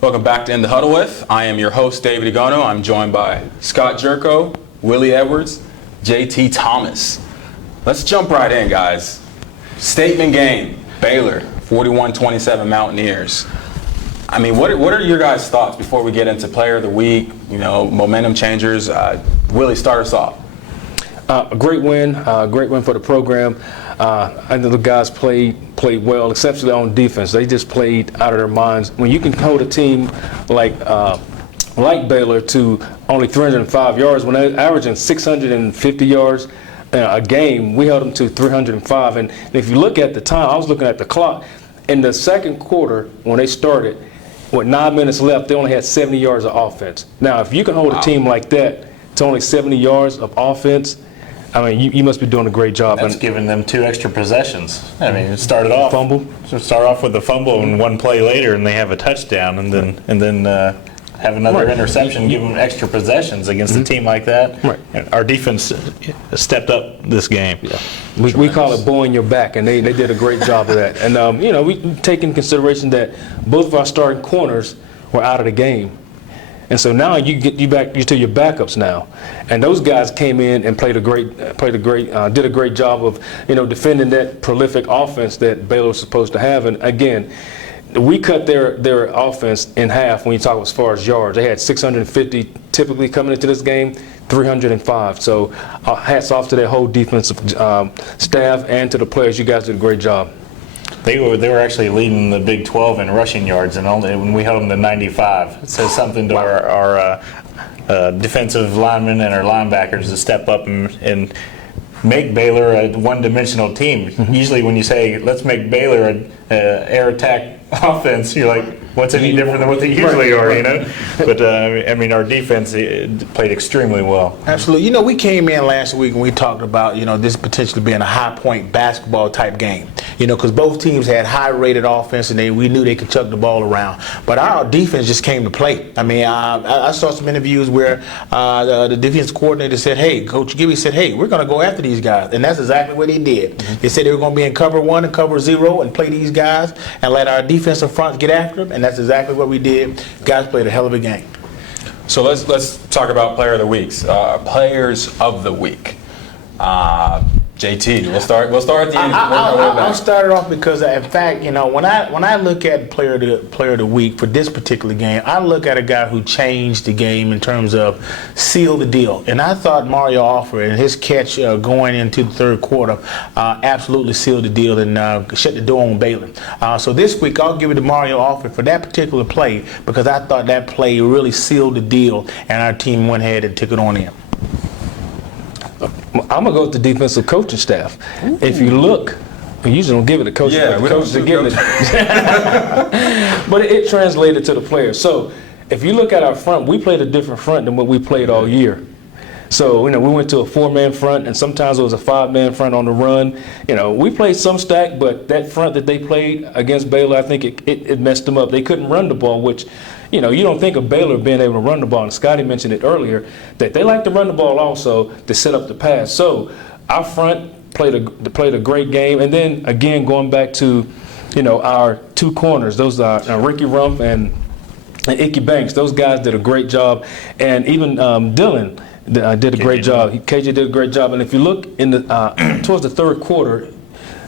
Welcome back to In the Huddle With. I am your host, David Igono. I'm joined by Scott Gyorko, Willie Edwards, JT Thomas. Let's jump right in, guys. Statement game, Baylor, 41-27 Mountaineers. I mean, what are your guys' thoughts before we get into Player of the Week, momentum changers? Willie, start us off. A great win for the program. I know the guys played well, especially on defense. They just played out of their minds. When you can hold a team like Baylor to only 305 yards, when they're averaging 650 yards a game, we held them to 305. And if you look at the time, I was looking at the clock. In the second quarter, when they started, with 9 minutes left, they only had 70 yards of offense. Now, if you can hold a team like that to only 70 yards of offense, I mean, you must be doing a great job. That's giving them 2 extra possessions. I mean, it started off with the fumble and one play later, and they have a touchdown, and then have another interception, give them extra possessions against a team like that. Right. And our defense stepped up this game. Yeah. We call it bowing your back, and they did a great job of that. And we take in consideration that both of our starting corners were out of the game. And so now you to your backups now, and those guys came in and did a great job of defending that prolific offense that Baylor was supposed to have. And again, we cut their offense in half when you talk as far as yards. They had 650 typically coming into this game, 305. So hats off to their whole defensive staff and to the players. You guys did a great job. They were actually leading the Big 12 in rushing yards, and only when we held them to 95. It says something to our defensive linemen and our linebackers to step up and make Baylor a one-dimensional team. Usually when you say, let's make Baylor an air attack offense, you're like, what's any different than what they usually are, But, our defense played extremely well. Absolutely. We came in last week and we talked about, this potentially being a high-point basketball type game, because both teams had high-rated offense and we knew they could chuck the ball around. But our defense just came to play. I mean, I saw some interviews where the defense coordinator said, hey, Coach Gibby said, hey, we're going to go after these guys. And that's exactly what they did. They said they were going to be in cover 1 and cover 0 and play these guys and let our defensive front get after them. And that's exactly what we did. Guys played a hell of a game. So let's talk about Player of the Weeks. Players of the Week. JT, we'll start at the end. I'll start it off because, in fact, when I look at player of the week for this particular game, I look at a guy who changed the game in terms of seal the deal. And I thought Mario Alford and his catch going into the third quarter absolutely sealed the deal and shut the door on Baylor. So this week I'll give it to Mario Alford for that particular play because I thought that play really sealed the deal and our team went ahead and took it on in. I'm going to go with the defensive coaching staff. Ooh. If you look, we usually don't give it to coaches, but the coaches are giving it. But it translated to the players. So if you look at our front, we played a different front than what we played all year. So, we went to a 4-man front, and sometimes it was a 5-man front on the run. We played some stack, but that front that they played against Baylor, I think it messed them up. They couldn't run the ball, which, you don't think of Baylor being able to run the ball. And Scotty mentioned it earlier, that they like to run the ball also to set up the pass. So our front played a great game. And then, again, going back to, our 2 corners, those are Ricky Rumpf and Icky Banks. Those guys did a great job. And even Dylan did a great job. KJ did a great job. And if you look in the towards the third quarter,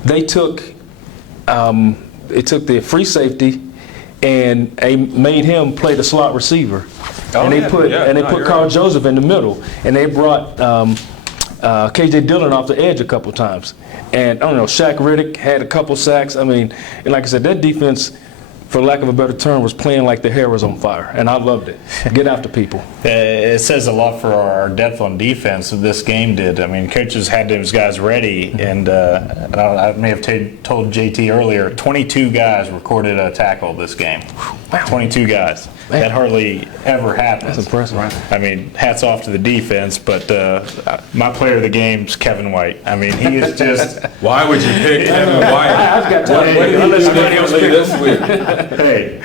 they took the free safety and made him play the slot receiver. And they put Carl Joseph in the middle. And they brought KJ Dillon off the edge a couple times. And Shaq Riddick had a couple sacks. I mean, and like I said, that defense, for lack of a better term, was playing like their hair was on fire, and I loved it. Get after people. It says a lot for our depth on defense. This game did. I mean, coaches had those guys ready, and I may have told JT earlier, 22 guys recorded a tackle this game. Wow. 22 guys. Man. That hardly ever happens. That's impressive. Right? I mean, hats off to the defense, but my player of the game is Kevin White. I mean, he is just. Why would you pick Kevin White? I've got time. What did he do this week? Hey,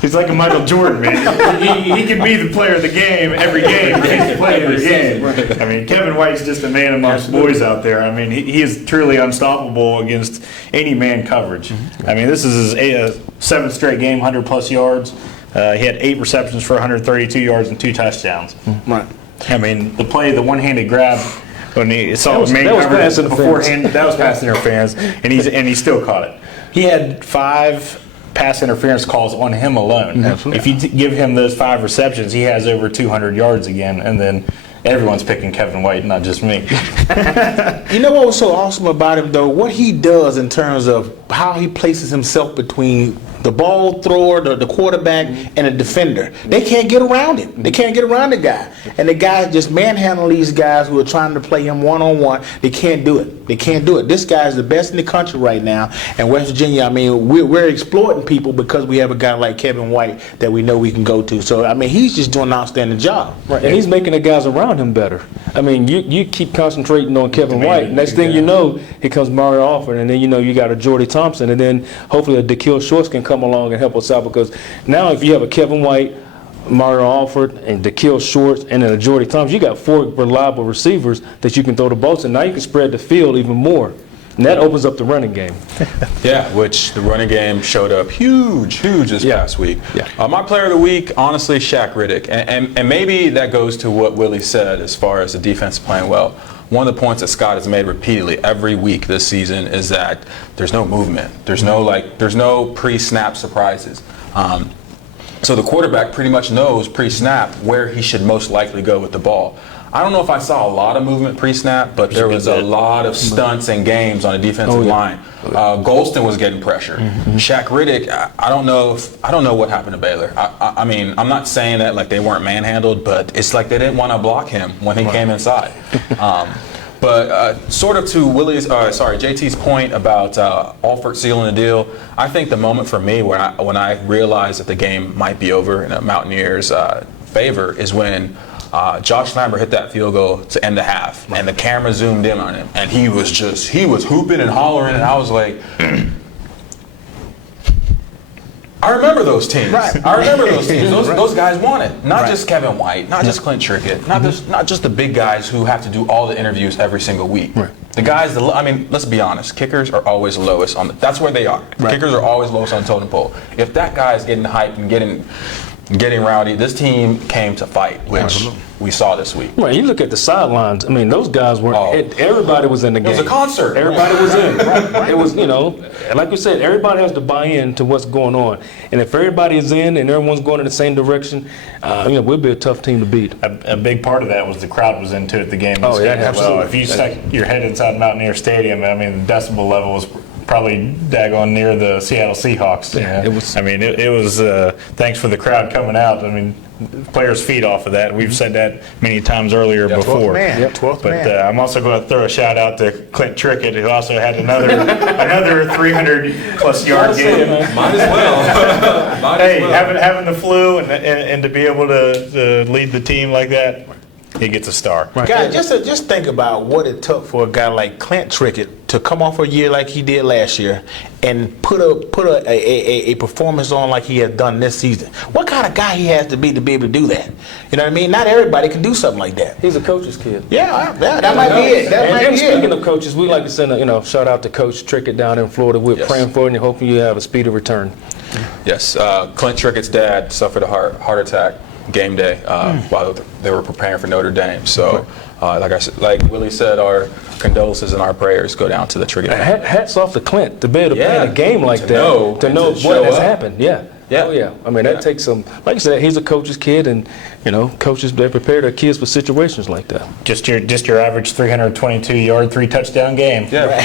he's like a Michael Jordan, man. He can be the player of the game every game. He's the player of the game. I mean, Kevin White's just a man amongst boys out there. I mean, he is truly unstoppable against any man coverage. I mean, this is his 7th straight game, 100-plus yards. He had 8 receptions for 132 yards and 2 touchdowns. Right. I mean, the one-handed grab when he saw that was pass interference beforehand, that was pass interference, and he still caught it. He had 5 pass interference calls on him alone. If you give him those 5 receptions, he has over 200 yards again, and then everyone's picking Kevin White, not just me. You know what was so awesome about him, though? What he does in terms of how he places himself between the ball thrower, the quarterback, and the defender. They can't get around him. They can't get around the guy. And the guys just manhandle these guys who are trying to play him one-on-one. They can't do it. They can't do it. This guy is the best in the country right now. And West Virginia, I mean, we're exploiting people because we have a guy like Kevin White that we know we can go to. So, I mean, he's just doing an outstanding job. Right. And he's making the guys around him better. I mean, you keep concentrating on Kevin White. Next thing you know, here comes Mario Alford, and then you got a Jordy Thompson, and then hopefully a DeKill Shorts can come along and help us out, because now if you have a Kevin White, Mario Alford, and DeKill Shorts, and then a Jordy Thompson, you got 4 reliable receivers that you can throw the ball to. Now you can spread the field even more. And that opens up the running game. Yeah, which the running game showed up huge this past week. Yeah. My player of the week, honestly, Shaq Riddick. And maybe that goes to what Willie said as far as the defense playing well. One of the points that Scott has made repeatedly every week this season is that there's no movement. There's no pre-snap surprises. So the quarterback pretty much knows pre-snap where he should most likely go with the ball. I don't know if I saw a lot of movement pre-snap, but there was a lot of stunts and games on the defensive line. Golston was getting pressure. Shaq Riddick, I don't know what happened to Baylor. I mean, I'm not saying that like they weren't manhandled, but it's like they didn't want to block him when he came inside. But sort of to JT's point about Alford sealing the deal, I think the moment for me when I realized that the game might be over in a Mountaineers' favor is when Josh Lambert hit that field goal to end the half, and the camera zoomed in on him, and he was hooping and hollering, and I was like, I remember those teams. Right. I remember those teams. Those guys won it. Not just Kevin White, not just Clint Trickett, not just the big guys who have to do all the interviews every single week. Right. The guys, I mean, let's be honest, kickers are always lowest on that's where they are. Right. Kickers are always lowest on the totem pole. If that guy is getting hyped and getting rowdy, this team came to fight, which we saw this week. Right, you look at the sidelines, I mean, those guys were, everybody was in the game. It was a concert. Everybody was in. Right. It was, like you said, everybody has to buy in to what's going on. And if everybody is in and everyone's going in the same direction, we'll be a tough team to beat. A big part of that was the crowd was into it, the game. Absolutely. Well, if you stuck your head inside Mountaineer Stadium, I mean, the decibel level was probably daggone near the Seattle Seahawks. Yeah, it was. I mean, it was. Thanks for the crowd coming out. I mean, players feed off of that. We've said that many times earlier before. 12th man. Yep. 12th but man. I'm also going to throw a shout out to Clint Trickett, who also had another 300+ yard game. Might as well. Having the flu and to be able to lead the team like that. He gets a star. Right. Guys, just think about what it took for a guy like Clint Trickett to come off a year like he did last year and put a performance on like he has done this season. What kind of guy he has to be able to do that? You know what I mean? Not everybody can do something like that. He's a coach's kid. Yeah, that might be it. And speaking of coaches, we like to send a shout out to Coach Trickett down in Florida. We're praying for you and hoping you have a speedy return. Yes, Clint Trickett's dad suffered a heart attack game day while they were preparing for Notre Dame. So, like Willie said, our condolences and our prayers go down to the Trickett family. Hats off to Clint to be able to play in a game like that, to know what has happened. Yeah. Oh, yeah. I mean, that takes some. Like I said, he's a coach's kid, and coaches, they prepare their kids for situations like that. Just your average 322-yard, 3-touchdown game. Yeah.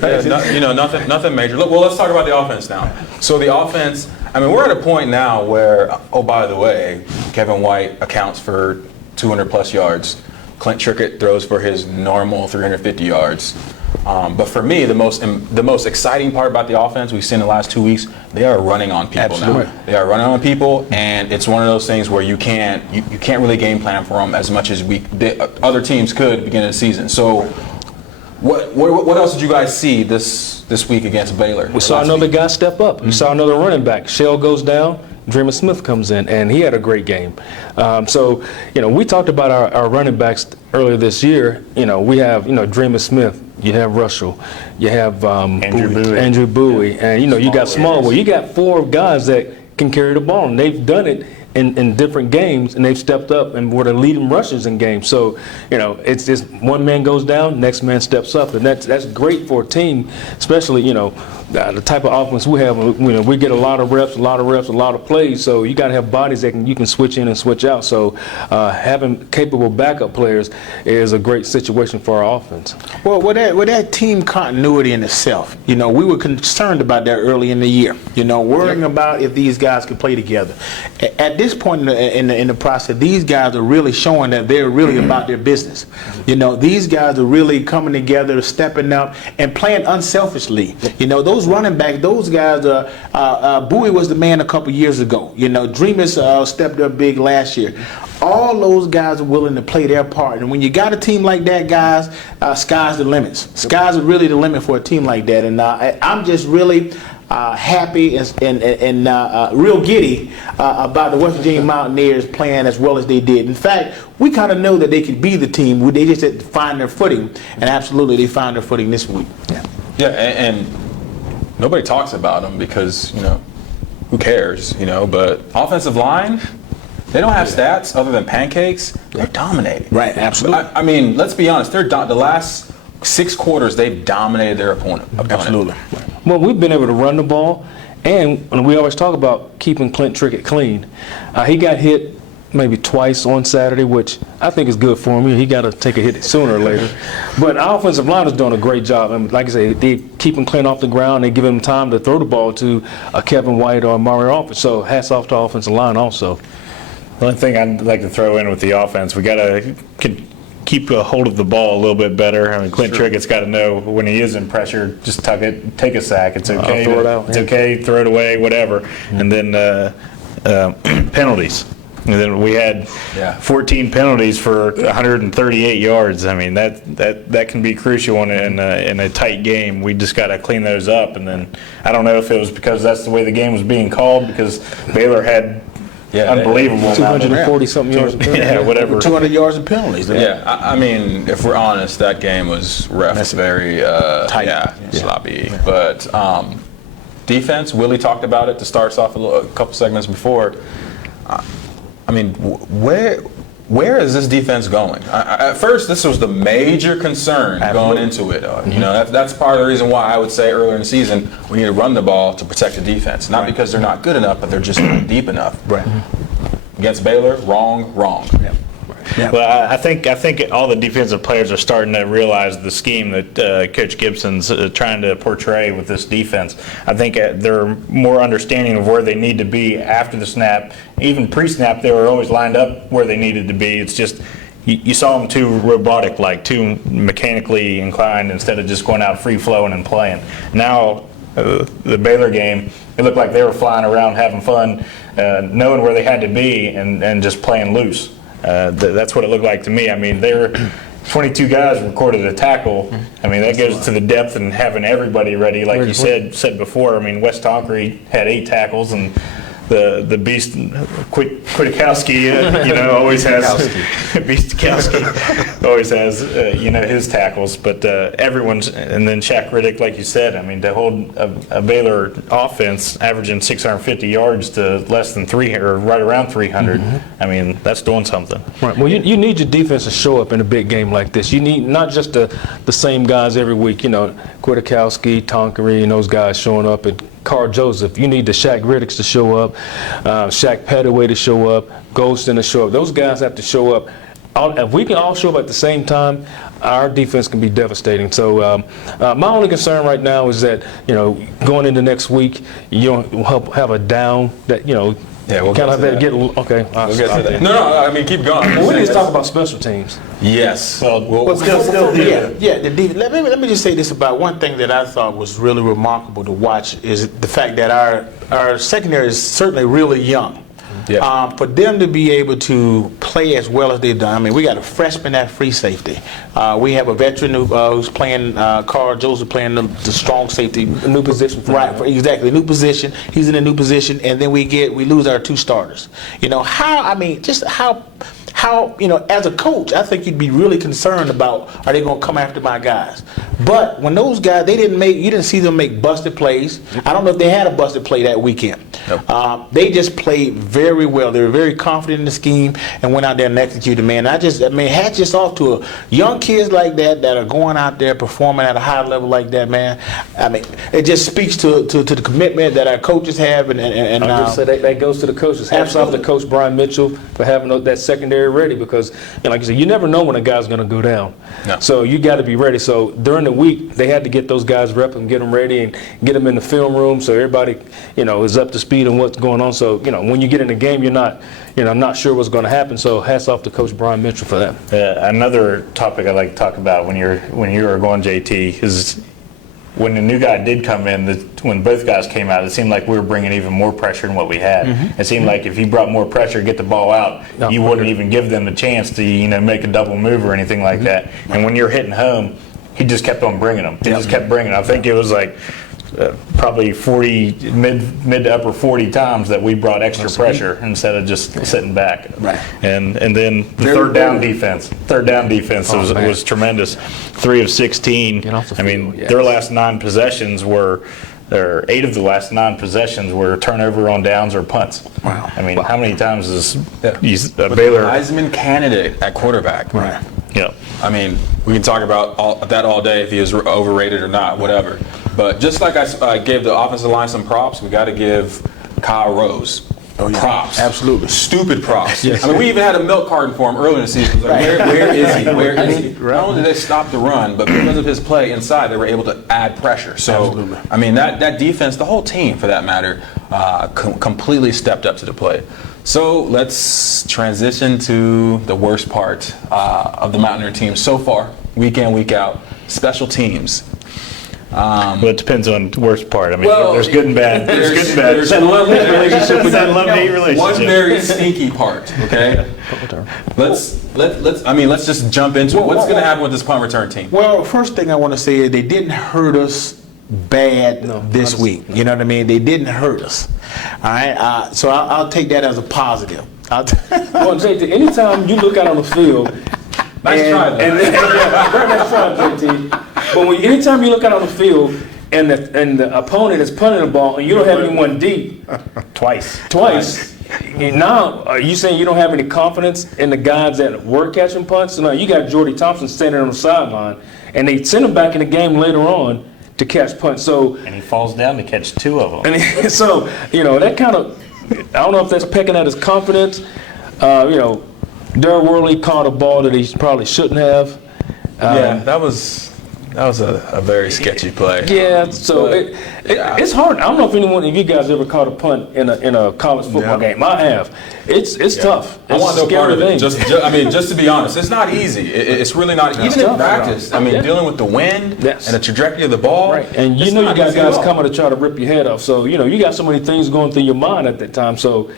Right. Nothing major. Look, well, let's talk about the offense now. So the offense. I mean, we're at a point now where, by the way, Kevin White accounts for 200+ yards. Clint Trickett throws for his normal 350 yards. But for me, the most exciting part about the offense we've seen in the last 2 weeks, they are running on people now. They are running on people, and it's one of those things where you can't really game plan for them as much as other teams could at the beginning of the season. So what else did you guys see this week against Baylor? We saw another guy step up. We saw another running back. Shell goes down. Dreamer Smith comes in, and he had a great game. We talked about our running backs earlier this year. We have, Dreamer Smith, you have Russell, you have Andrew Bowie, and, you got Smallwood. You got 4 guys that can carry the ball, and they've done it in different games, and they've stepped up and were the leading rushers in games. So, it's just one man goes down, next man steps up, and that's great for a team, especially, the type of offense we have. We get a lot of reps, a lot of plays. So you got to have bodies that you can switch in and switch out. So having capable backup players is a great situation for our offense. Well, with that team continuity in itself, we were concerned about that early in the year. Worrying about if these guys could play together. At this point in the process, these guys are really showing that they're really about their business. These guys are really coming together, stepping up, and playing unselfishly. Those running backs, those guys, Bowie was the man a couple years ago. Dreamus stepped up big last year. All those guys are willing to play their part. And when you got a team like that, guys, sky's the limits. Sky's really the limit for a team like that. And I'm just really happy and real giddy about the West Virginia Mountaineers playing as well as they did. In fact, we kind of know that they could be the team. They just had to find their footing, and absolutely they found their footing this week. Yeah, and nobody talks about them because, who cares, but offensive line, they don't have stats other than pancakes. They're dominating. Right, absolutely. I mean, let's be honest. The last 6 quarters, they've dominated their opponent. Absolutely. Well, we've been able to run the ball, and we always talk about keeping Clint Trickett clean. He got hit maybe twice on Saturday, which I think is good for him. He got to take a hit sooner or later. But our offensive line is doing a great job. And like I say, they keep him Clint off the ground. They give him time to throw the ball to Kevin White or Mario Alford. So hats off to the offensive line also. The only thing I'd like to throw in with the offense, we got to keep a hold of the ball a little bit better. I mean, Clint Trickett's got to know when he is in pressure, just tuck it, take a sack. It's okay. Throw it out. It's okay. Throw it away, whatever. And then penalties. And then we had 14 penalties for 138 yards. I mean, that can be crucial in a tight game. We just got to clean those up. And then I don't know if it was because that's the way the game was being called, because Baylor had unbelievable 240-something yards of penalties. Yeah, whatever. 200 yards of penalties. Yeah, I mean, if we're honest, that game was very tight. Sloppy. But defense, Willie talked about it to start us off a couple segments before. I mean, where is this defense going? At first, this was the major concern going into it. That's part of the reason why I would say earlier in the season we need to run the ball to protect the defense. Not because they're not good enough, but they're just not deep enough. Right. Against Baylor, wrong. Yeah. Yeah. Well, I think all the defensive players are starting to realize the scheme that Coach Gibson's trying to portray with this defense. I think they're more understanding of where they need to be after the snap. Even pre-snap, they were always lined up where they needed to be. It's just you saw them too robotic, like too mechanically inclined instead of just going out free flowing and playing. Now, the Baylor game, it looked like they were flying around having fun, knowing where they had to be and just playing loose. That's what it looked like to me. I mean, 22 guys recorded a tackle. I mean, that goes to the depth and having everybody ready, like you said before. I mean, Wes Tonkery had 8 tackles, and the beast Kwiatkowski, always has Beastkowski always has his tackles. But everyone's, and then Shaq Riddick, like you said. I mean, to hold a Baylor offense averaging 650 yards to less than 300 or right around 300. I mean, that's doing something. Right. Well, you need your defense to show up in a big game like this. You need not just the same guys every week. Kwiatkowski, Tonkery, and those guys showing up, and Carl Joseph. You need the Shaq Riddicks to show up, Shaq Pettaway to show up, Golston to show up. Those guys have to show up. If we can all show up at the same time, our defense can be devastating. So my only concern right now is that, going into next week, you don't have a down that, Yeah, we'll kind of get to that. Okay. We'll get to that. No, I mean, keep going. Well, we need to talk about special teams. Yes. But still, the defense. Let me just say this about one thing that I thought was really remarkable to watch is the fact that our secondary is certainly really young. Yeah. For them to be able to play as well as they've done, I mean, we got a freshman at free safety. We have a veteran who's playing, Carl Joseph playing the strong safety. A new position. Exactly, new position. He's in a new position, and then we lose our 2 starters. how, as a coach, I think you'd be really concerned about, are they going to come after my guys? But when those guys, you didn't see them make busted plays. I don't know if they had a busted play that weekend. Nope. They just played very well. They were very confident in the scheme and went out there and executed, man. Hats just off to young kids like that are going out there performing at a high level like that, man. I mean, it just speaks to the commitment that our coaches have. And so that goes to the coaches. Hats off to Coach Brian Mitchell for having that secondary ready because, like you said, you never know when a guy's going to go down. No. So you got to be ready. So during the week, they had to get those guys rep and get them ready and get them in the film room so everybody, is up to speed on what's going on. So, when you get in the game, you're not sure what's going to happen. So hats off to Coach Brian Mitchell for that. Another topic I like to talk about when you were going JT is when the new guy did come in, when both guys came out, it seemed like we were bringing even more pressure than what we had. Mm-hmm. It seemed like if he brought more pressure, get the ball out, you wouldn't even give them a chance to make a double move or anything like that. And when you're hitting home, he just kept on bringing them. He just kept bringing them. I think it was like probably 40 mid to upper 40 times that we brought extra pressure instead of just sitting back. Right. And then the third down defense was tremendous. 3 of 16. Their last 9 possessions were. 8 of the last 9 possessions were turnover on downs or punts. Wow. How many times is Baylor Heisman candidate at quarterback? Right. Yeah. We can talk about that all day if he is overrated or not, whatever. But just like I gave the offensive line some props, we got to give Kyle Rose props. Absolutely. Stupid props. Yes. We even had a milk carton for him earlier in the season. Like, where is he? Where is he? Not only did they stop the run, but because of his play inside, they were able to add pressure. So, that defense, the whole team for that matter, completely stepped up to the plate. So let's transition to the worst part of the Mountaineer team so far, week in, week out, special teams. Well, it depends on the worst part. There's good and bad. There's that love-hate relationship. That love-hate relationship. One very sneaky part. Okay. Let's just jump into it. What's going to happen with this punt return team? Well, first thing I want to say is they didn't hurt us bad this week. You know what I mean? They didn't hurt us. All right. So I'll take that as a positive. JT, anytime you look out on the field. Nice try, nice try, JT. But anytime you look out on the field and the opponent is punting the ball and you don't have anyone deep, twice. Now, are you saying you don't have any confidence in the guys that were catching punts? So now you got Jordy Thompson standing on the sideline, and they send him back in the game later on to catch punts. And he falls down to catch 2 of them. And so, that kind of, I don't know if that's pecking at his confidence. Darryl Worley caught a ball that he probably shouldn't have. That was a very sketchy play. Yeah, so it's hard. I don't know if you guys ever caught a punt in a college football game. I have. It's tough. I want no part of it. Just to be honest, it's not easy. It's really not easy. Even in practice, dealing with the wind and the trajectory of the ball. Right, and you got guys coming to try to rip your head off. So, you got so many things going through your mind at that time. So,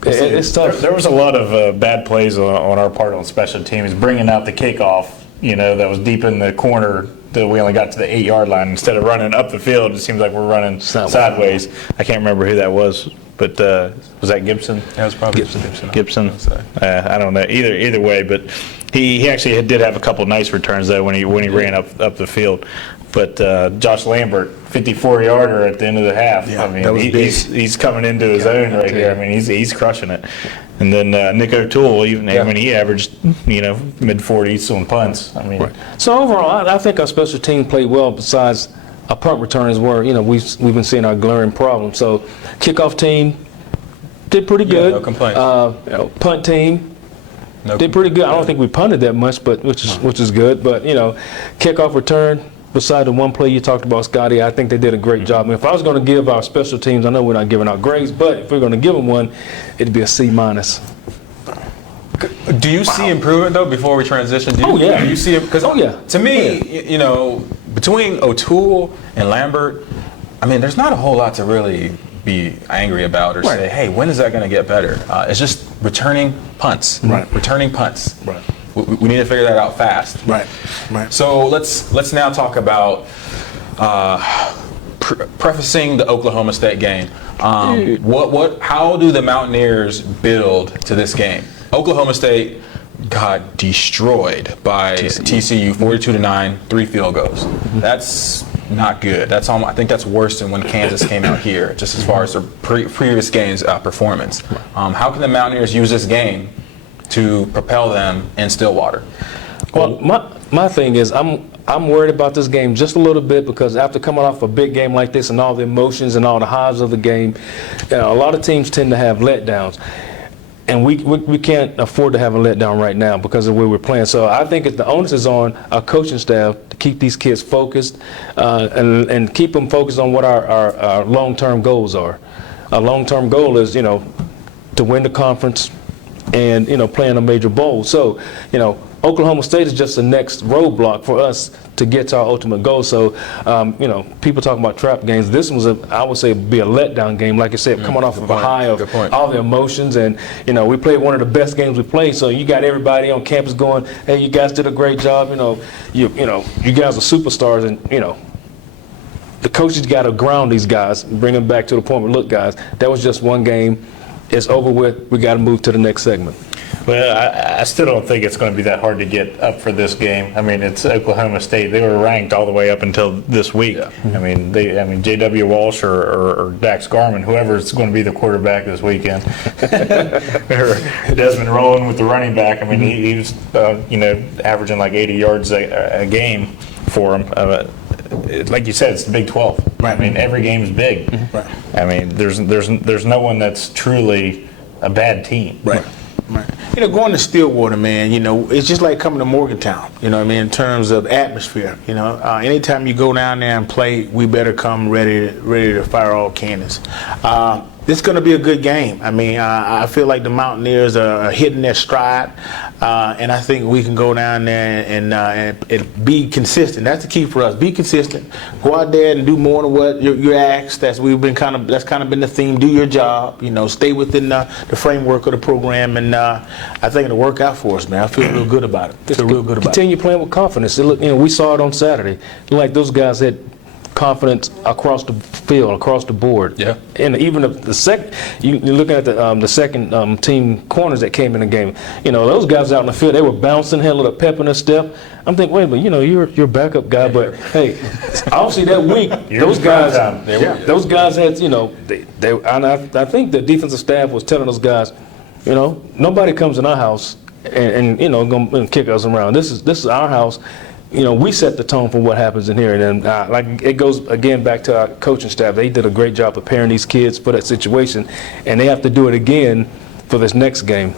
it's tough. There was a lot of bad plays on our part on special teams, bringing out the kickoff. That was deep in the corner that we only got to the 8-yard line. Instead of running up the field, it seems like we're running sideways. I can't remember who that was, but was that Gibson? That was probably Gibson. I don't know. Either way, but he actually did have a couple nice returns though when he ran up the field. But Josh Lambert, 54-yarder at the end of the half. Yeah, he's coming into his own right here. He's crushing it. And then Nick O'Toole, he averaged mid-40s on punts. Right. So overall, I think our special team played well. Besides our punt returns were, we've been seeing our glaring problem. So kickoff team did pretty good. No complaints. Punt team did pretty good. I don't think we punted that much, but which is good. But kickoff return. Beside the one play you talked about, Scotty, I think they did a great job. If I was going to give our special teams, I know we're not giving out grades, but if we're going to give them one, it'd be a C-. Do you see improvement though before we transition? Do you see it? Because to me, between O'Toole and Lambert, there's not a whole lot to really be angry about or say, hey, when is that going to get better? It's just returning punts. Right. Returning punts. Right. We need to figure that out fast. Right. So let's now talk about prefacing the Oklahoma State game. How do the Mountaineers build to this game? Oklahoma State got destroyed by TCU 42-9, 3 field goals. That's not good. I think that's worse than when Kansas came out here, just as far as their previous game's performance. How can the Mountaineers use this game to propel them in Stillwater? Well, my thing is I'm worried about this game just a little bit because after coming off a big game like this and all the emotions and all the highs of the game, a lot of teams tend to have letdowns. And we can't afford to have a letdown right now because of where we're playing. So I think the onus is on our coaching staff to keep these kids focused and keep them focused on what our long-term goals are. Our long-term goal is, to win the conference and, play in a major bowl. So, Oklahoma State is just the next roadblock for us to get to our ultimate goal. So, people talking about trap games. This was I would say, be a letdown game. Like I said, coming off of a high of all the emotions, and we played one of the best games we played. So you got everybody on campus going, "Hey, you guys did a great job. You guys are superstars." And the coaches got to ground these guys, bring them back to the point where, look, guys, that was just one game. It's over with. We got to move to the next segment. Well, I still don't think it's going to be that hard to get up for this game. I mean, it's Oklahoma State. They were ranked all the way up until this week. Yeah. I mean, J.W. Walsh or Dax Garman, whoever's going to be the quarterback this weekend, or Desmond Rowan with the running back. I mean, he was averaging like 80 yards a game for him. Like you said, it's the Big 12. Right. I mean, every game is big. Right. I mean, there's no one that's truly a bad team. Right. Right. Going to Stillwater, man, it's just like coming to Morgantown, in terms of atmosphere. Anytime you go down there and play, we better come ready to fire all cannons. This is going to be a good game. I mean, I feel like the Mountaineers are hitting their stride, and I think we can go down there and be consistent. That's the key for us. Be consistent. Go out there and do more than what you're asked. That's kind of been the theme. Do your job. Stay within the framework of the program, and I think it'll work out for us, man. I feel real good about it. Continue playing with confidence. We saw it on Saturday. Like those guys had confidence across the field, across the board. Yeah. And even the second, you're looking at the second team corners that came in the game. Those guys out in the field, they were bouncing, had a little pep in their step. I'm thinking, wait a minute, you're a backup guy, but hey, obviously that week, those guys had, I think the defensive staff was telling those guys, nobody comes in our house and gonna kick us around. This is our house. We set the tone for what happens in here, and then it goes again back to our coaching staff. They did a great job preparing these kids for that situation, and they have to do it again for this next game.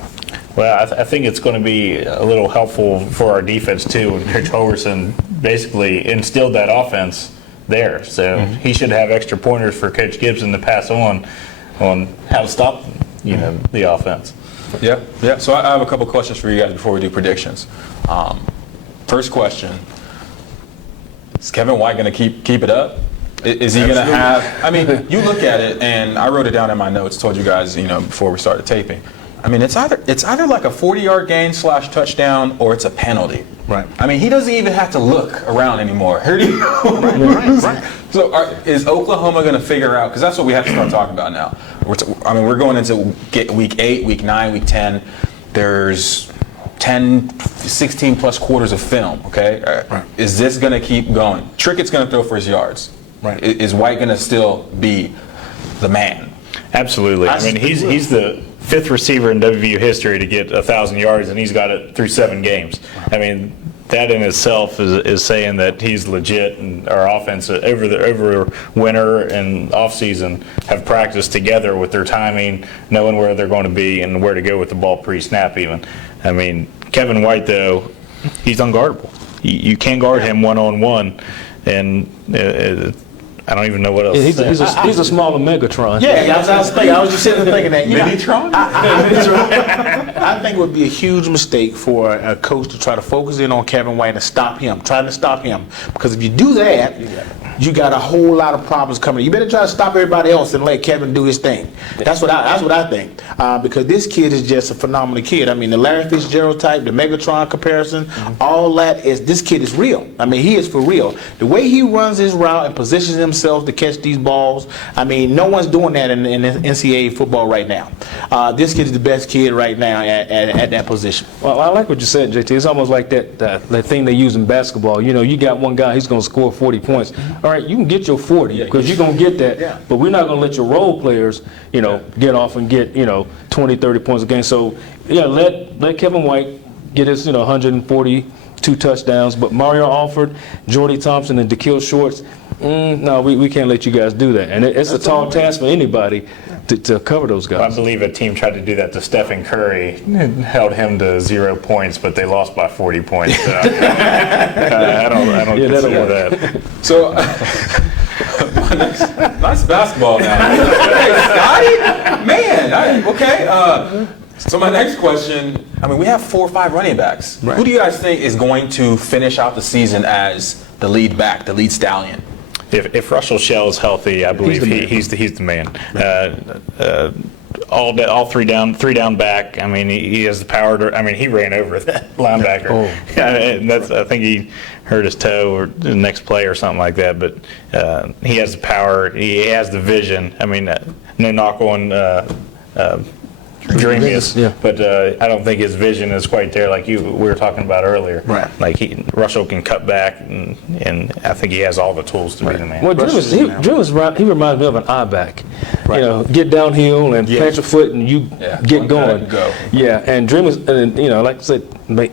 Well, I think it's going to be a little helpful for our defense too. And Coach Hoverson basically instilled that offense there, so he should have extra pointers for Coach Gibson to pass on how to stop the offense. Yeah. So I have a couple questions for you guys before we do predictions. First question, is Kevin White going to keep it up? Is he going to have – I mean, you look at it, and I wrote it down in my notes, told you guys, before we started taping. I mean, it's either like a 40-yard gain / touchdown or it's a penalty. Right. I mean, he doesn't even have to look around anymore. Right. So is Oklahoma going to figure out – because that's what we have to start talking about now. We're going into week 8, week 9, week 10. There's 10, 16 plus quarters of film, okay? Right. Is this going to keep going? Trickett's going to throw for his yards. Right. Is White going to still be the man? Absolutely. I mean, he's the 5th receiver in WVU history to get 1,000 yards, and he's got it through 7 games. I mean, that in itself is saying that he's legit, and our offense over winter and off season have practiced together with their timing, knowing where they're going to be and where to go with the ball pre-snap even. I mean, Kevin White, though, he's unguardable. You can't guard him one-on-one, and I don't even know what else. Yeah, he's a smaller Megatron. Yeah, I was just sitting there thinking that. Minitron? I think it would be a huge mistake for a coach to try to focus in on Kevin White and trying to stop him. Because if you do that, you got a whole lot of problems coming. You better try to stop everybody else and let Kevin do his thing. That's what I think. Because this kid is just a phenomenal kid. I mean, the Larry Fitzgerald type, the Megatron comparison, all that is. This kid is real. I mean, he is for real. The way he runs his route and positions himself to catch these balls. I mean, no one's doing that in NCAA football right now. This kid is the best kid right now at that position. Well, I like what you said, JT. It's almost like that thing they use in basketball. You know, you got one guy, he's going to score 40 points. All right, you can get your 40 because you're going to get that. Yeah. But we're not going to let your role players, you know, get off and get, 20, 30 points a game. So, yeah, let Kevin White get his, 142 touchdowns. But Mario Alford, Jordy Thompson, and Da'Kel Shorts, no, we can't let you guys do that. And it's a tall task for anybody to cover those guys. I believe a team tried to do that to Stephen Curry, held him to 0 points, but they lost by 40 points. So, I don't consider that. So, nice basketball now. Scotty? Man, okay. So my next question, I mean, we have 4 or 5 running backs. Right. Who do you guys think is going to finish out the season as the lead back, the lead stallion? If Russell Shell is healthy, I believe he's the man. All three down back. I mean, he has the power to. I mean, he ran over that linebacker. Oh. I think he hurt his toe or the next play or something like that. But he has the power. He has the vision. I mean, no knock on Dreamius, yeah. But I don't think his vision is quite there like we were talking about earlier. Right. Like Russell can cut back, and I think he has all the tools to be the man. Well, Dreamius, he reminds me of an I-back. Right. You know, get downhill and plant your foot and you get going. Go. Yeah, and Dreamius, like I said,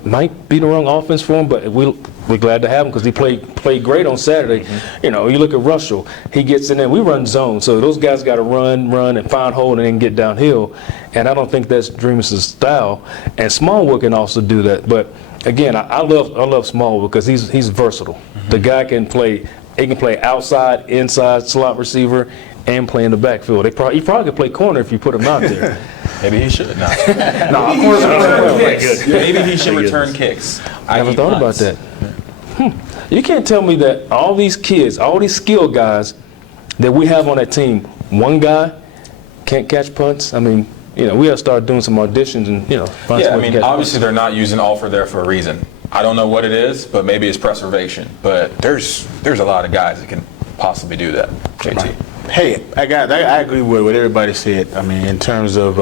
might be the wrong offense for him, but we're glad to have him because he played great on Saturday. Mm-hmm. You look at Russell, he gets in there. We run zone, so those guys got to run and find hole and then get downhill. And I don't think that's Dreamius' style. And Smallwood can also do that. But again, I love Smallwood because he's versatile. Mm-hmm. The guy can play. He can play outside, inside, slot receiver, and play in the backfield. He probably could play corner if you put him out there. Maybe he should. No. Good. Maybe he should return kicks. I never thought about that. You can't tell me that all these kids, all these skilled guys that we have on that team, one guy can't catch punts. I mean, we got to start doing some auditions and find Yeah, I someone to mean, catch obviously they're not using Alford there for a reason. I don't know what it is, but maybe it's preservation. But there's a lot of guys that can possibly do that. JT. Right. Hey, I agree with what everybody said. I mean, in terms of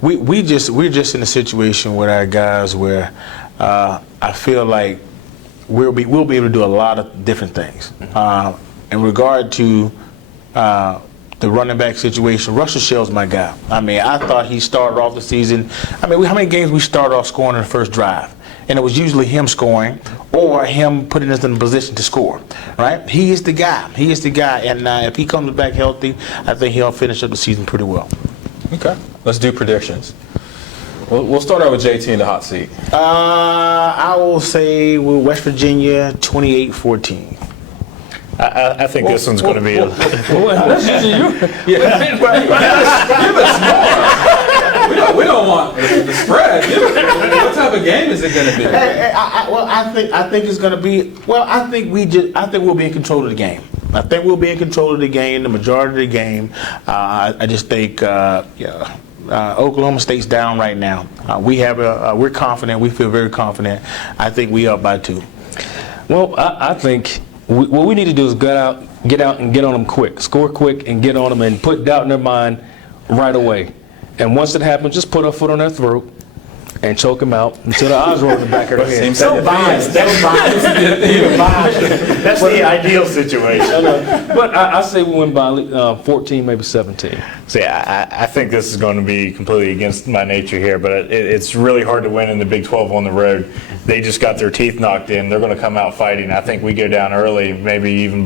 we're just in a situation with our guys where I feel like we'll be able to do a lot of different things. In regard to the running back situation, Russell Shell's my guy. I mean, I thought he started off the season. I mean, how many games we started off scoring in the first drive? And it was usually him scoring or him putting us in a position to score, right? He is the guy. He is the guy. And if he comes back healthy, I think he'll finish up the season pretty well. Okay. Let's do predictions. We'll start out with JT in the hot seat. I will say West Virginia 28-14. I think this one's going to be. That's usually you. Give us more. We don't want the spread. What type of game is it going to be? I think it's going to be. Well, I think we'll be in control of the game. I think we'll be in control of the game, the majority of the game. I just think, Oklahoma State's down right now. We're confident. We feel very confident. I think we are by 2. Well, I think what we need to do is get out and get on them quick, score quick, and get on them and put doubt in their mind right away. And once it happens, just put our foot on their throat and choke them out until the eyes roll in the back of their head. So biased. That's the ideal situation. But I say we win by 14, maybe 17. See, I think this is going to be completely against my nature here, but it's really hard to win in the Big 12 on the road. They just got their teeth knocked in. They're going to come out fighting. I think we go down early, maybe even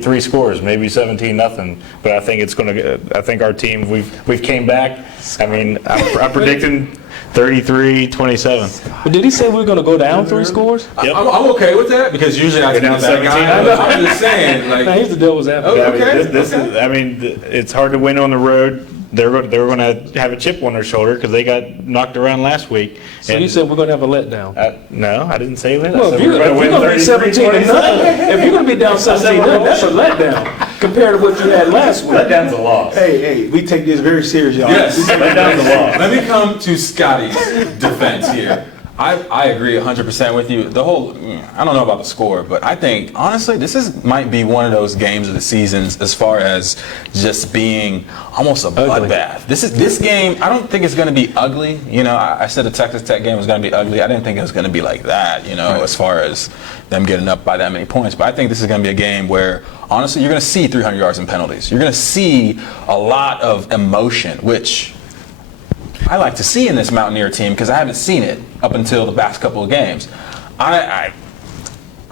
3 scores, maybe 17-0. But I think it's going to. I think our team we've came back. I mean, I'm predicting 33-27. But did he say we're going to go down 3 scores? Yep. I'm okay with that because usually I down that guy. I'm just saying, like, Now he's the devil's advocate. okay. This is. I mean, it's hard to win on the road. they were going to have a chip on their shoulder because they got knocked around last week. So you said we're going to have a letdown? No, I didn't say that. Well, if you're going to be 17 to nothing, if you're going to be down 17 nothing, that's a letdown compared to what you had last week. Letdown's a loss. Hey, we take this very serious, y'all. Yes. Letdown's a loss. Let me come to Scotty's defense here. I agree 100% with you. I don't know about the score, but I think, honestly, might be one of those games of the seasons as far as just being almost a bloodbath. This game, I don't think it's going to be ugly. You know, I said the Texas Tech game was going to be ugly. I didn't think it was going to be like that, you know, as far as them getting up by that many points. But I think this is going to be a game where, honestly, you're going to see 300 yards and penalties. You're going to see a lot of emotion, which I like to see in this Mountaineer team because I haven't seen it up until the past couple of games. I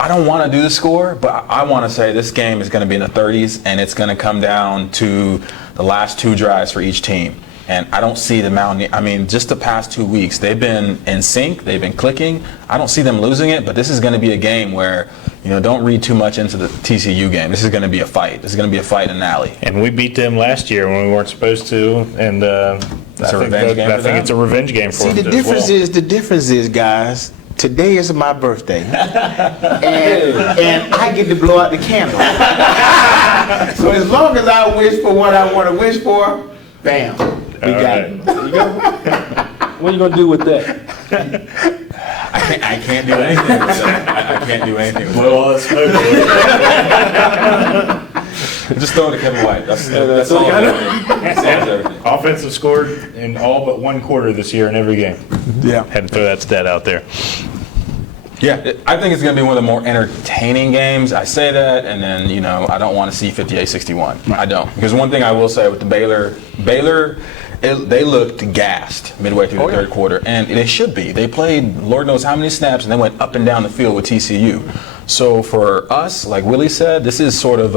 don't want to do the score, but I want to say this game is going to be in the 30s, and it's going to come down to the last 2 drives for each team. And I don't see the Mountaineer. I mean, just the past 2 weeks, they've been in sync. They've been clicking. I don't see them losing it, but this is going to be a game where, you know, don't read too much into the TCU game. This is going to be a fight. This is going to be a fight in an alley. And we beat them last year when we weren't supposed to, and I think it's a revenge game for them. See, the difference is, guys, today is my birthday, and I get to blow out the candle. So as long as I wish for what I want to wish for, bam, we got it. There you go. What are you going to do with that? I can't do anything with that. I can't do anything with Well, let's move that. Just throw it to Kevin White. That's all I'm doing. Everything. Offensive scored in all but 1 quarter this year in every game. Yeah. Had to throw that stat out there. Yeah, I think it's going to be one of the more entertaining games. I say that, and then, you know, I don't want to see 58-61. I don't. Because one thing I will say with the Baylor, they looked gassed midway through the third quarter, and they should be. They played Lord knows how many snaps, and they went up and down the field with TCU. So for us, like Willie said, this is sort of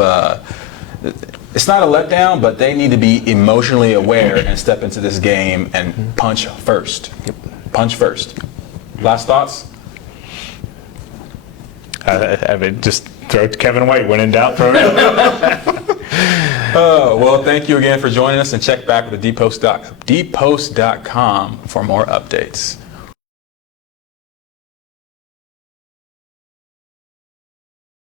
it's not a letdown, but they need to be emotionally aware and step into this game and punch first. Punch first. Last thoughts? I mean, just throw it to Kevin White. When in doubt, throw it out. Well, thank you again for joining us, and check back with the dpost.com for more updates.